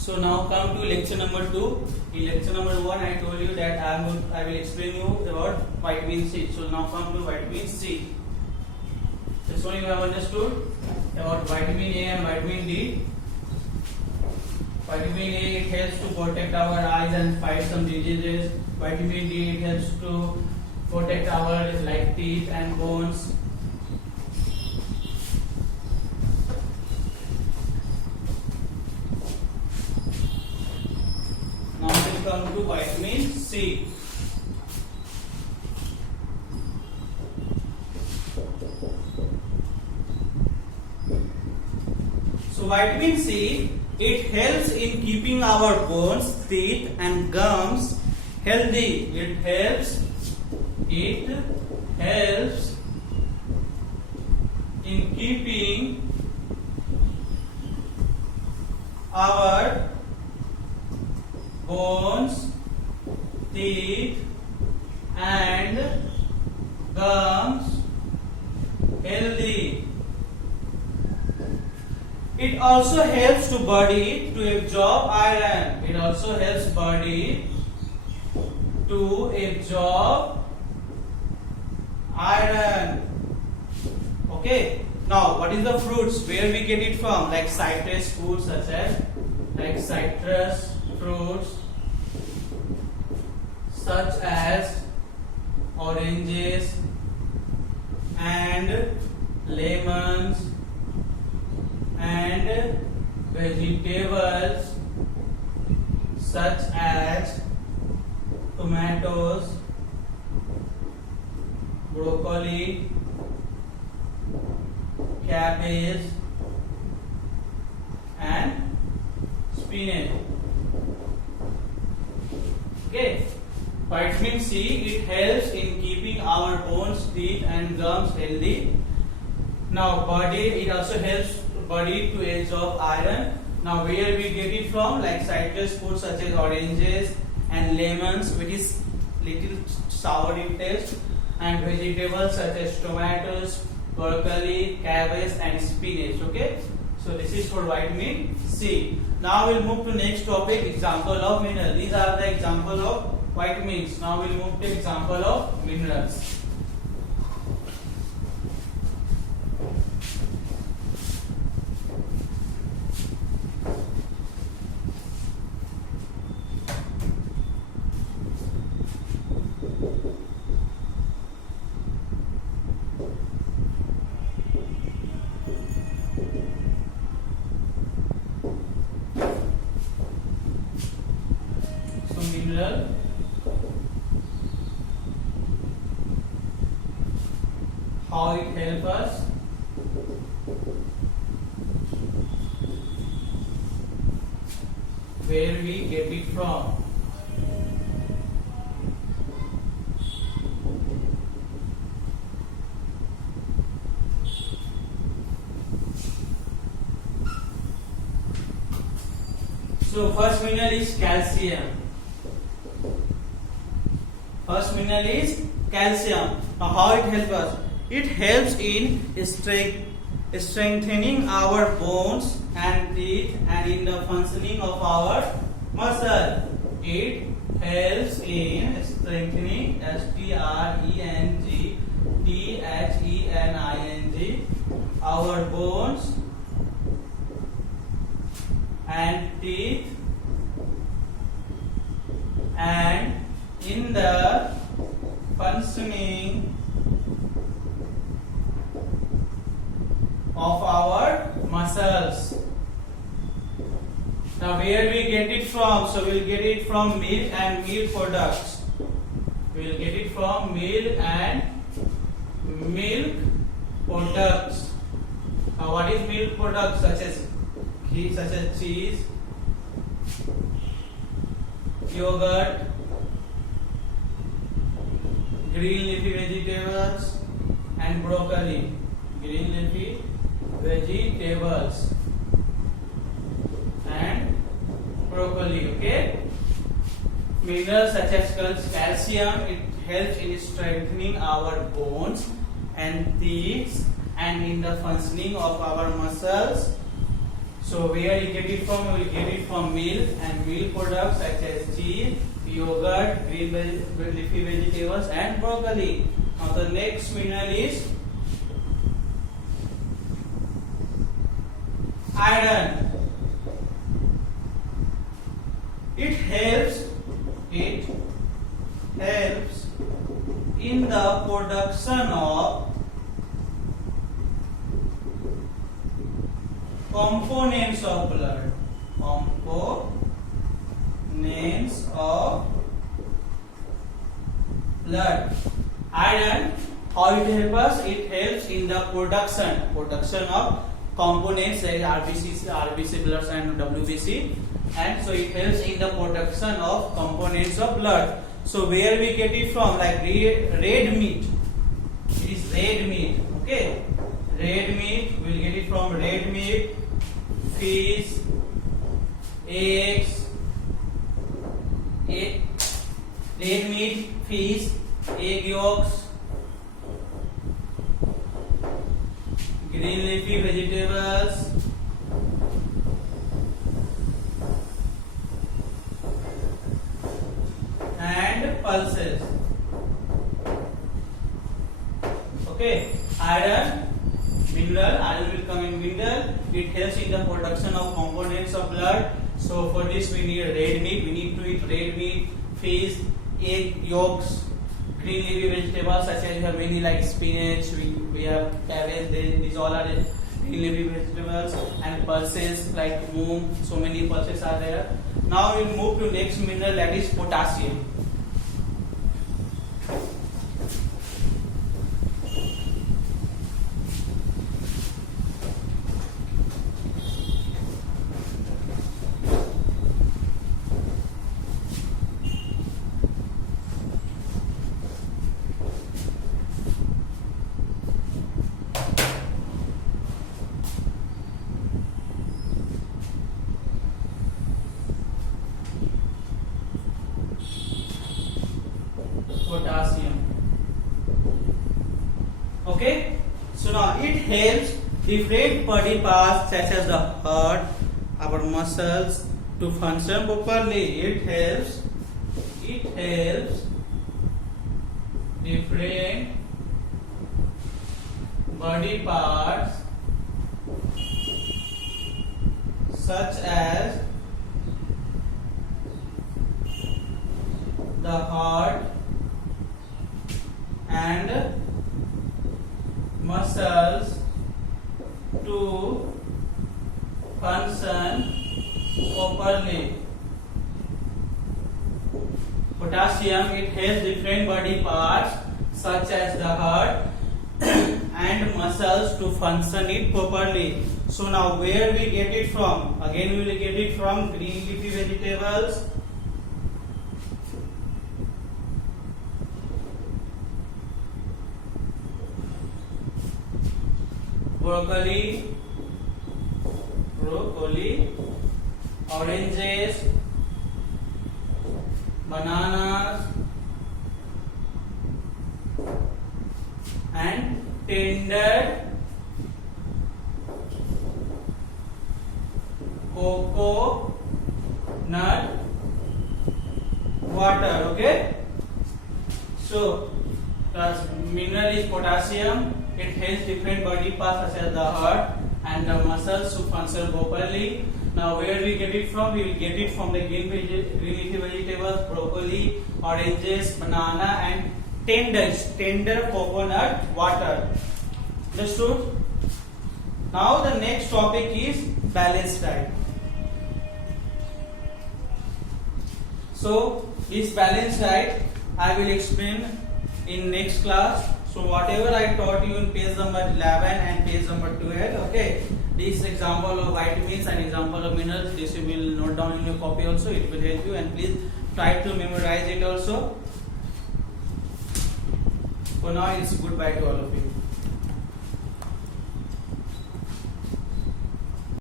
So now come to lecture number 2. In lecture number 1 I told you that I will explain you about vitamin C. So now come to vitamin C. This one you have understood about vitamin A and vitamin D. Vitamin A, it helps to protect our eyes and fight some diseases. Vitamin D, it helps to protect our like teeth and bones. Now we will come to vitamin C. So vitamin C, it helps in keeping our bones, teeth and gums healthy. It helps in keeping our bones, teeth and gums healthy. It also helps to body to absorb iron. It also helps body to absorb iron. Okay. Now, what is the fruits? Where we get it from? Like citrus fruits, such as like citrus fruits, such as oranges and lemons, and vegetables such as tomatoes, broccoli, cabbage and spinach. Okay. Vitamin C, it helps in keeping our bones, teeth and gums healthy. Now body, it also helps body to absorb iron. Now where we get it from? Like citrus fruits such as oranges and lemons, which is little sour in taste, and vegetables such as tomatoes, broccoli, cabbage and spinach. Okay, so this is for vitamin C. Now we'll move to next topic, example of mineral. These are the example of vitamins. Now we'll move to example of minerals. Mineral, how it helps us, where we get it from. So first mineral is calcium. First mineral is calcium. Now how it helps us? It helps in strengthening our bones and teeth and in the functioning of our muscle. It helps in strengthening, strengthening, our bones and teeth and in the functioning of our muscles. Now where we get it from? So we'll get it from milk and milk products. We'll get it from milk and milk products. Now what is milk products? Such as ghee, such as cheese, yogurt, green leafy vegetables and broccoli. Green leafy vegetables and broccoli. Okay. Minerals such as calcium, it helps in strengthening our bones and teeth and in the functioning of our muscles. So where you get it from? You will get it from milk and milk products such as cheese, yogurt, green leafy vegetables, and broccoli. Now the next mineral is iron. It helps in the production of components of blood. Components of blood. Iron, how it helps us? It helps in the production of components like RBC blood and WBC, and so it helps in the production of components of blood. So where we get it from? Like red meat. It is red meat. Okay, red meat. We will get it from red meat, fish, eggs, red meat, fish, egg yolks, green leafy vegetables, and pulses. Okay, iron, mineral. Iron will come in mineral. It helps in the production of components of blood. So for this we need red meat. We need to eat red meat, fish, egg yolks, green leafy vegetables such as we have many like spinach. We have cabbage. These all are green leafy vegetables, and pulses like moong. So many pulses are there. Now we will move to next mineral, that is potassium. Potassium. Okay, so now it helps different body parts such as the heart, our muscles to function properly. It helps different body parts such as the heart and muscles to function properly. Potassium, it helps different body parts such as the heart and muscles to function it properly. So now where we get it from? Again we will get it from green leafy vegetables, broccoli, oranges, bananas, and tender coconut water. Okay, so the mineral is potassium. It helps different body parts such as the heart and the muscles to function properly. Now where we get it from? We will get it from the green leafy vegetables, broccoli, oranges, banana, and tender coconut water. Understood? Now the next topic is balanced diet. So this balanced diet I will explain in next class. So whatever I taught you in page number 11 and page number 12, okay, this example of vitamins and example of minerals, this you will note down in your copy also. It will help you, and please try to memorize it also. For now, it's goodbye to all of you.